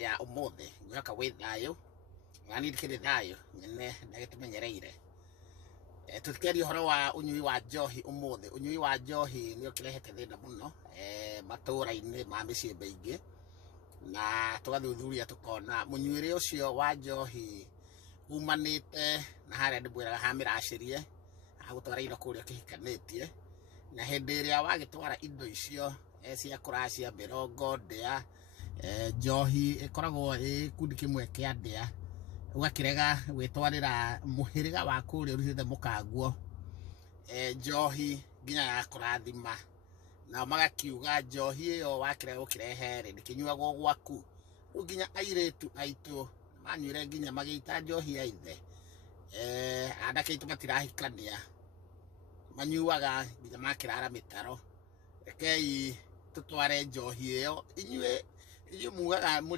ya umuthi ngwaka wi thayo ngani dikire thayo nyene ndagitumenyereire tutikeri horo wa unyui wa njohi umuthi unyui wa njohi ni ukirehete thina muno matura-ini ma micii meingi na tugathuthuria tukona munyuire ucio wa njohi umanite na haria ndimwiraga ha miracirie agutwaraire kuria kihikanitie na hindi iria wagitwara indo icio cia kuracia mirongo ndia njohi ikoragwo ikundi kimwe kia ndia ugakirega gwitwarira muhiriga wa kuria urutite mukanguo njohi nginya ya kurathima na magakiuga njohi iyo wakirega gukirehe ndikinyuagwo gwaku nginya airetu aitu manyuire nginya magita njohi ya ithe andake itu matirahikania manyuaga nginya makirara mitaro rekei tutware njohi iyo inyue mugaga